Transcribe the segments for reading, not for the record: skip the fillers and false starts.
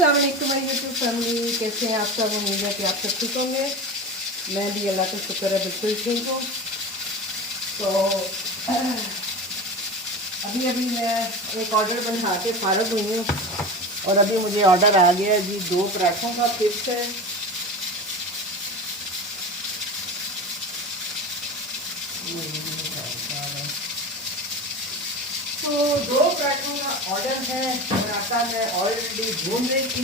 अस्सलाम वालेकुम मेरी यूट्यूब फैमिली, कैसे हैं आप सब। उम्मीद है कि आप सब ठीक होंगे। मैं भी अल्लाह का शुक्र है बिल्कुल ठीक हूँ। तो अभी मैं एक ऑर्डर बना के फारग हुई हूँ और अभी मुझे ऑर्डर आ गया है जी 2 पराठों का फिर से। तो 2 पराठों का ऑर्डर है और आटा मैं ऑलरेडी भून रही थी,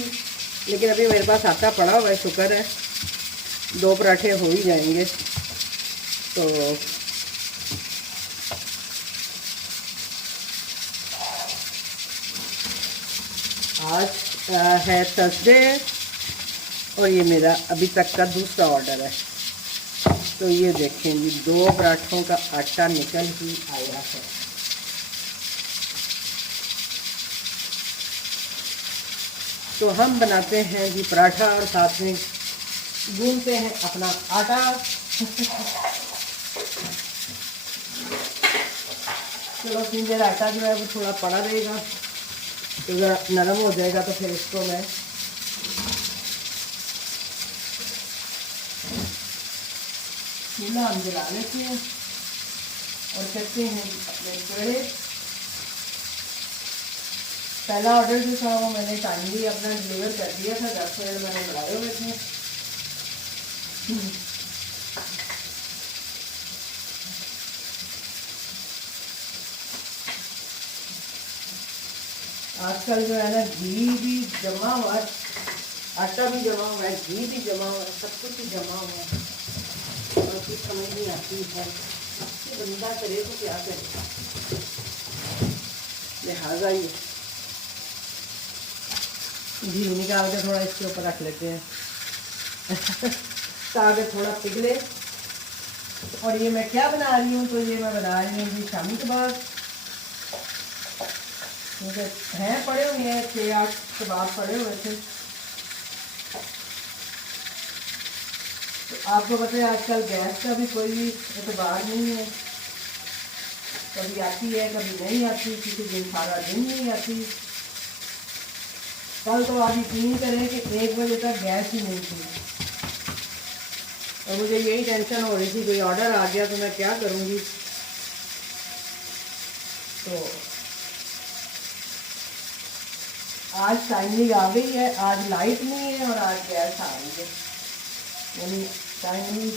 लेकिन अभी मेरे पास आटा पड़ा हुआ है, शुक्र है 2 पराठे हो ही जाएंगे। तो आज है थर्सडे और ये मेरा अभी तक का दूसरा ऑर्डर है। तो ये देखें जी 2 पराठों का आटा निकल ही आया है। तो हम बनाते हैं जी पराठा और साथ में गूंथते हैं अपना आटा। चलो इतनी देर आटा जो है वो थोड़ा पड़ा रहेगा, तो ज़रा नरम हो जाएगा तो फिर इसको मैं चूल्हा हम जला लेते हैं और करते हैं अपने पेड़े। पहला ऑर्डर जो था वो मैंने टाइमली अपना डिलीवर कर दिया था, 10 मिनट मैंने बनाए हुए थे। आजकल जो है ना घी भी जमा हुआ है, आटा भी जमा हुआ है, घी भी जमा हुआ है, सब कुछ ही जमा हुआ है और कुछ समझ नहीं आती है कि बंदा करे तो क्या करे। लिहाजा ये घी निकाल के थोड़ा इसके ऊपर रख लेते हैं ताकि थोड़ा पिघले। और ये मैं क्या बना रही हूँ, तो ये मैं बना रही हूँ जी शामी कबाब। मुझे हैं पड़े हुए हैं 6-8 कबाब पड़े हुए थे। तो आपको पता है आजकल गैस का भी कोई एतबार नहीं है, कभी आती है कभी नहीं आती, किसी दिन सारा दिन नहीं आती। कल तो आप यकीन करें कि 1 बजे तक गैस ही नहीं थी और मुझे यही टेंशन हो रही थी कोई ऑर्डर आ गया तो मैं क्या करूँगी। तो आज टाइमिंग आ गई है, आज लाइट नहीं है और आज गैस आ गई है, यानी टाइमिंग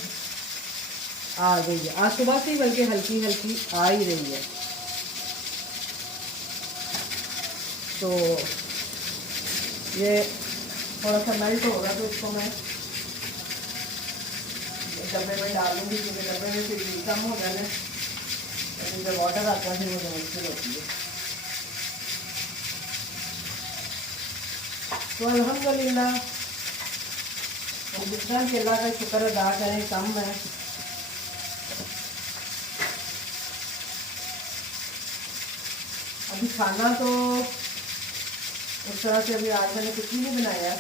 आ गई है। आज सुबह से बल्कि हल्की हल्की आ ही रही है। तो ये थोड़ा सा मेल्ट होगा तो इसको मैं डब्बे में डालूंगी, क्योंकि डब्बे में फिर घी कम हो जाना, लेकिन जब ऑर्डर आता है फिर मुझे मुश्किल होती है। तो अल्हम्दुलिल्लाह हम जितना कि अल्लाह का शुक्र अदा करें कम है। अभी खाना तो उस तरह से अभी आज मैंने कुछ भी नहीं बनाया,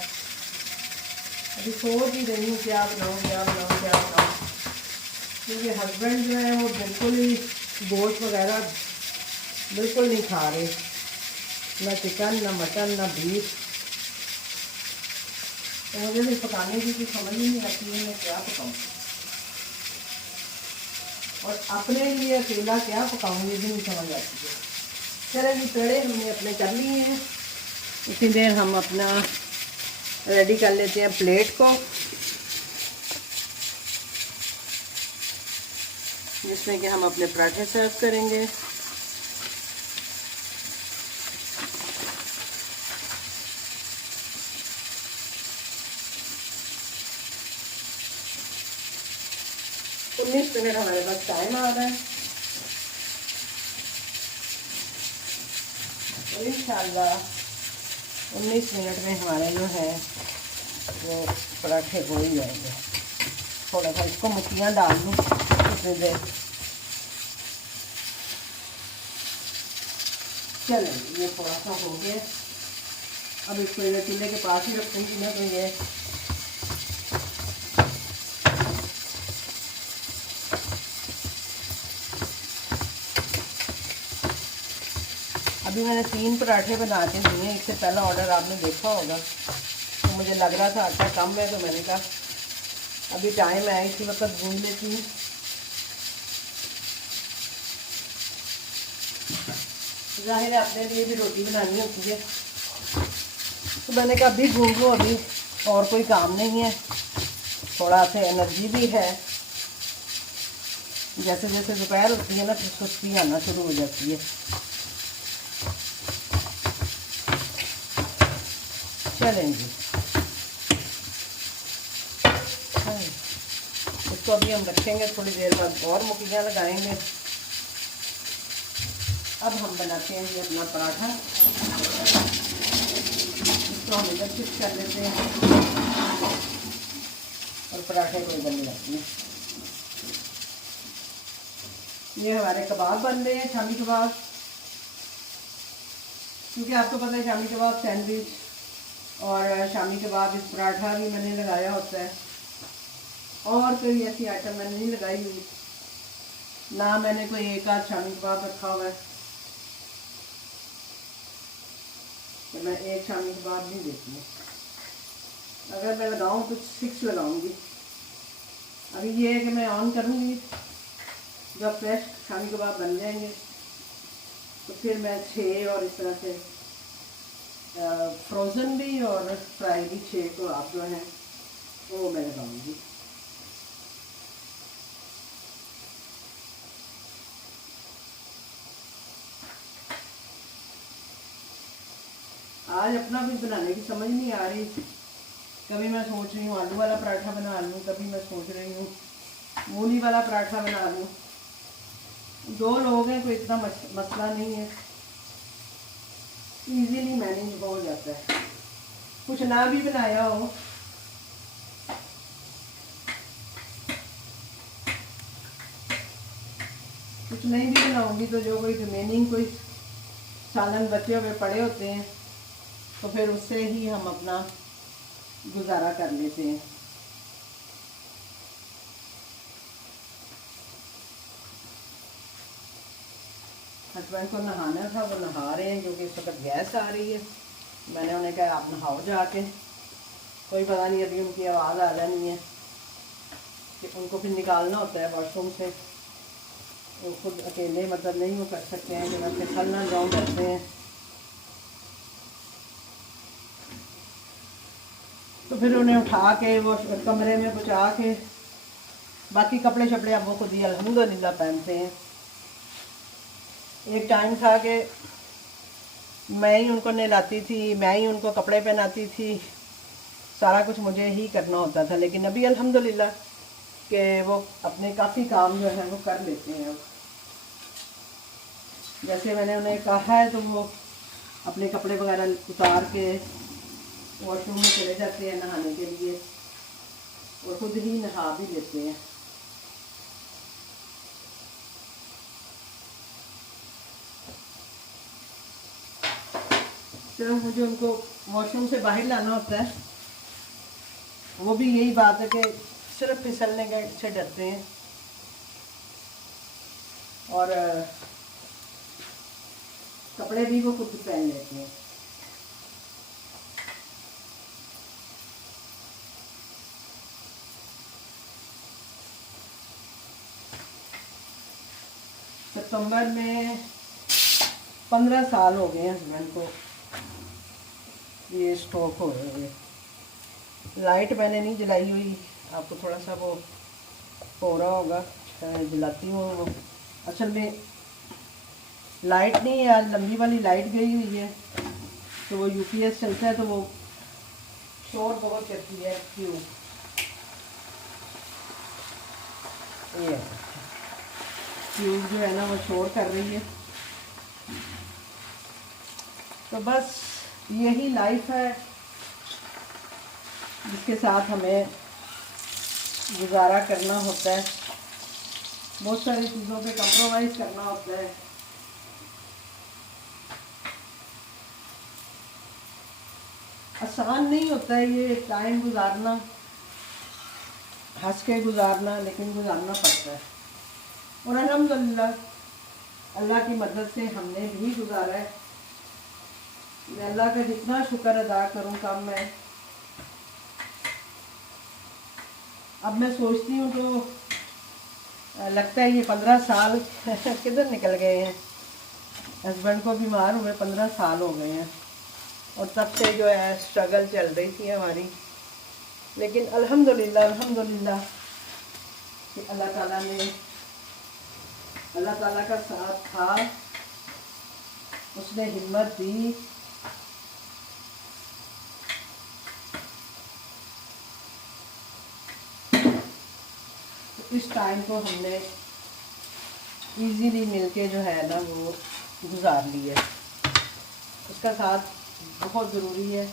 अभी सोच ही रही हूँ क्या बनाऊँ क्या बनाऊँ क्या बनाऊँ, क्योंकि हस्बैंड जो है वो बिल्कुल ही गोश्त वगैरह बिल्कुल नहीं खा रहे, ना चिकन ना मटन ना बीफ। तो मुझे भी पकाने की कुछ समझ ही नहीं आती है मैं क्या पकाऊँ, और अपने लिए अकेला क्या पकाऊँ ये भी नहीं समझ आती है। चले जी पेड़े हमने अपने कर लिए हैं, इतनी देर हम अपना रेडी कर लेते हैं प्लेट को, जिसमें कि हम अपने पराठे सर्व करेंगे। तो 19 मिनट हमारे पास टाइम आ रहा है और इंशाल्लाह 19 मिनट में हमारे जो है वो पराठे हो ही जाएंगे। थोड़ा सा इसको मुठियाँ डाल दूँ इतनी देर। चलें ये थोड़ा सा हो गया, अब इसको इधर चूल्हे के पास ही रखूँगी ना, तो ये अभी मैंने 3 पराठे बना के दिए। इससे पहला ऑर्डर आपने देखा होगा, तो मुझे लग रहा था आटा कम है, तो मैंने कहा अभी टाइम है इसी वक्त भून लेती हूँ। जाहिर है अपने लिए भी रोटी बनानी होती है, तो मैंने कहा अभी भून लो, अभी और कोई काम नहीं है, थोड़ा सा एनर्जी भी है। जैसे जैसे दोपहर होती है ना, फिर सुस्ती आना शुरू हो जाती है। चलेंगे, इसको अभी हम रखेंगे, थोड़ी देर बाद और मुखियाँ लगाएंगे। अब हम बनाते हैं ये अपना पराठा, इसको हम इधर शिफ्ट कर लेते हैं और पराठे को इधर लगाते हैं। ये हमारे कबाब बन रहे हैं, शामी कबाब, क्योंकि आपको पता है शामी कबाब सैंडविच और शामी कबाब इस पराठा भी मैंने लगाया होता है, और कोई ऐसी आइटम मैंने नहीं लगाई हुई, ना मैंने कोई एक आध शामी कबाब रखा हुआ है, तो मैं एक शामी कबाब नहीं देती हूँ। अगर मैं लगाऊँ तो 6 लगाऊंगी। अभी ये है कि मैं ऑन करूँगी, जब फ्रेश शामी कबाब बन जाएंगे तो फिर मैं 6 और इस तरह से फ्रोज़न भी और फ्राई भी 6 को आप जो हैं वो मैं लगाऊंगी। आज अपना कुछ बनाने की समझ नहीं आ रही। कभी मैं सोच रही हूँ आलू वाला पराठा बना लूँ, कभी मैं सोच रही हूँ मूली वाला पराठा बना लूँ। 2 लोग हैं, कोई इतना मसला नहीं है, इजीली मैनेज हो जाता है। कुछ ना भी बनाया हो कुछ नहीं भी बनाऊंगी तो जो कोई रिमेनिंग कोई सालन बचे हुए पड़े होते हैं तो फिर उससे ही हम अपना गुजारा कर लेते हैं। हस्बैंड को नहाना था, वो नहा रहे हैं, क्योंकि इस वक्त गैस आ रही है। मैंने उन्हें कहा आप नहाओ जाके, कोई पता नहीं अभी उनकी आवाज़ आ जानी है कि उनको फिर निकालना होता है वॉशरूम से। वो खुद अकेले मतलब नहीं वो कर सकते हैं कि मैं फिसल ना जाऊँ, करते हैं। तो फिर उन्हें उठा के वो कमरे में पहुँचा के बाकी कपड़े शपड़े अब वो खुद ही अल्हम्दुलिल्लाह पहनते हैं। एक टाइम था कि मैं ही उनको नहलाती थी, मैं ही उनको कपड़े पहनाती थी, सारा कुछ मुझे ही करना होता था। लेकिन अभी अल्हम्दुलिल्लाह कि वो अपने काफ़ी काम जो है वो कर लेते हैं। अब जैसे मैंने उन्हें कहा है तो वो अपने कपड़े वगैरह उतार के वॉशरूम में चले जाते हैं नहाने के लिए और खुद ही नहा भी लेते हैं। तो मुझे उनको वॉशरूम से बाहर लाना होता है, वो भी यही बात है कि सिर्फ फिसलने के से डरते हैं और कपड़े भी वो खुद पहन लेते हैं। सितंबर में 15 साल हो गए हैं हस्बैंड को ये स्ट्रोक हो रही है। लाइट मैंने नहीं जलाई हुई, आपको थोड़ा सा वो हो रहा होगा, जलाती हूँ। वो असल में लाइट नहीं है, आज लंबी वाली लाइट गई हुई है, तो वो यूपीएस चलता है तो वो शोर बहुत करती है। क्यों ये ट्यूब जो है ना वो शोर कर रही है। तो बस यही लाइफ है जिसके साथ हमें गुजारा करना होता है, बहुत सारी चीज़ों पे कंप्रोमाइज़ करना होता है। आसान नहीं होता है ये टाइम गुजारना, हंस के गुजारना, लेकिन गुजारना पड़ता है। और अल्हम्दुलिल्लाह अल्लाह की मदद से हमने भी गुजारा है मैं अल्लाह का जितना शुक्र अदा करूँ कम है। अब मैं सोचती हूँ तो लगता है ये 15 साल किधर निकल गए हैं। हस्बैंड को बीमार हुए 15 साल हो गए हैं और तब से जो है स्ट्रगल चल रही थी हमारी। लेकिन अल्हम्दुलिल्लाह अल्हम्दुलिल्लाह कि अल्लाह ताला का साथ था, उसने हिम्मत दी। तो इस टाइम को हमने इजीली मिलके जो है ना वो गुजार लिया। उसका साथ बहुत ज़रूरी है।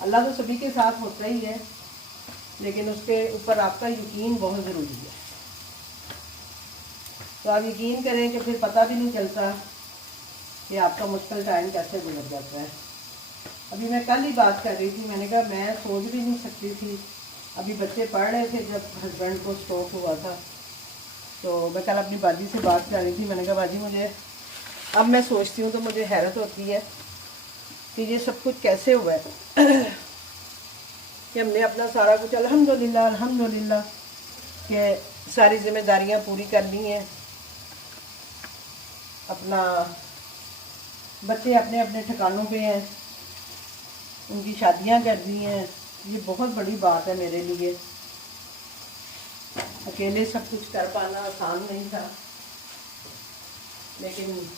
अल्लाह तो सभी के साथ होता ही है, लेकिन उसके ऊपर आपका यकीन बहुत ज़रूरी है। तो आप यकीन करें कि फिर पता भी नहीं चलता कि आपका मुश्किल टाइम कैसे गुजर जाता है। अभी मैं कल ही बात कर रही थी, मैंने कहा मैं सोच भी नहीं सकती थी। अभी बच्चे पढ़ रहे थे जब हस्बैंड को स्ट्रोक हुआ था, तो मैं कल अपनी बाजी से बात कर रही थी। मैंने कहा बाजी मुझे अब मैं सोचती हूँ तो मुझे हैरत होती है कि ये सब कुछ कैसे हुआ है कि हमने अपना सारा कुछ अल्हम्दुलिल्लाह अल्हम्दुलिल्लाह के सारी जिम्मेदारियाँ पूरी कर ली हैं। अपना बच्चे अपने अपने ठिकानों पे हैं, उनकी शादियां कर दी हैं। ये बहुत बड़ी बात है मेरे लिए। अकेले सब कुछ कर पाना आसान नहीं था, लेकिन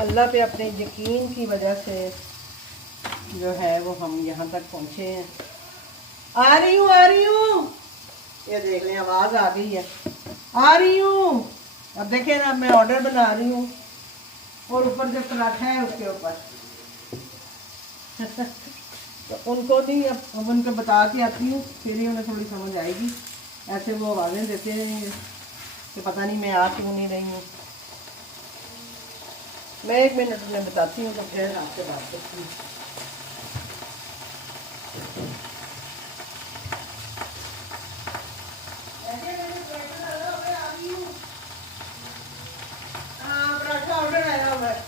अल्लाह पे अपने यकीन की वजह से जो है वो हम यहाँ तक पहुँचे हैं। आ रही हूँ, ये देख लें आवाज़ आ गई है। आ रही हूँ। अब देखें ना, मैं ऑर्डर बना रही हूँ और ऊपर जो पराठा है उसके ऊपर तो उनको नहीं, अब उनको बता के आती हूँ, फिर ही उन्हें थोड़ी समझ आएगी। ऐसे वो आवाज़ें देते हैं कि पता नहीं मैं आ क्यों नहीं रही हूँ। मैं 1 मिनट में बताती हूँ तो फिर आपसे बात करती हूँ। पराठा ऑर्डर आया हुआ है।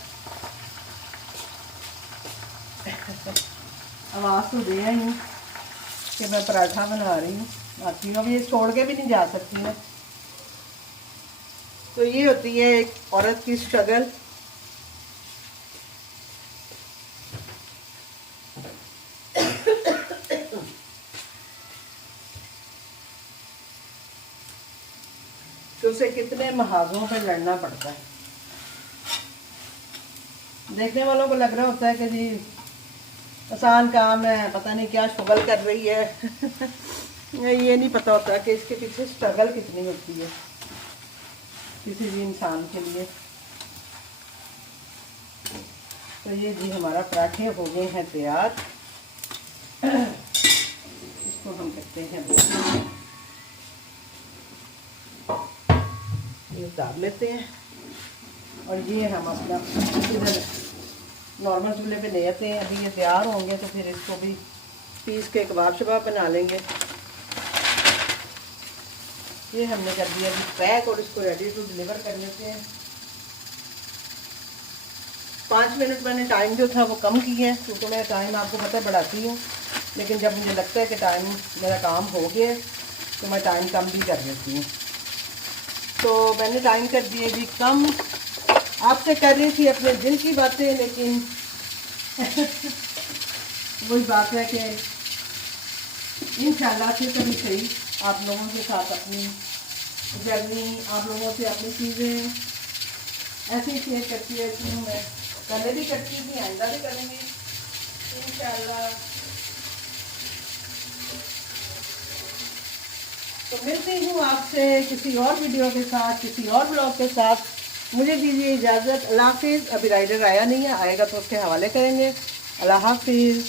आवाज़ तो दे आई हूँ कि मैं पराठा बना रही हूँ, आती हूँ। अब ये छोड़ के भी नहीं जा सकती ना। तो ये होती है एक औरत की स्ट्रगल। तो उसे कितने महाजों पे लड़ना पड़ता है। देखने वालों को लग रहा होता है कि जी आसान काम है, पता नहीं क्या स्ट्रगल कर रही है। ये नहीं पता होता कि इसके पीछे स्ट्रगल कितनी होती है किसी भी इंसान के लिए। तो ये जी हमारा पराठे हो गए हैं तैयार। इसको हम करते हैं, ये उतार लेते हैं और ये हम अपना इधर नॉर्मल चूल्हे पे ले आते हैं। अभी ये तैयार होंगे तो फिर इसको भी पीस के कबाब शबाब बना लेंगे। ये हमने कर दिया अभी पैक और इसको रेडी टू डिलीवर कर लेते हैं। 5 मिनट मैंने टाइम जो था वो कम किया है, क्योंकि मैं टाइम आपको पता है बढ़ाती हूँ, लेकिन जब मुझे लगता है कि टाइम मेरा काम हो गया तो मैं टाइम कम भी कर लेती हूँ। तो मैंने टाइम कर दिए जी कम। आपसे कर रही थी अपने दिल की बातें, लेकिन वही बात है कि इंशाल्लाह फिर कभी सही आप लोगों के साथ अपनी जर्नी, आप लोगों से अपनी चीज़ें ऐसे ही शेयर करती रहती हूँ। मैं पहले भी करती थी, आइंदा भी करेंगे इंशाल्लाह। तो मिलती हूँ आपसे किसी और वीडियो के साथ, किसी और ब्लॉग के साथ। मुझे दीजिए इजाज़त। अल्लाह हाफिज़। अभी राइडर आया नहीं है, आएगा तो उसके हवाले करेंगे। अल्लाह हाफिज़।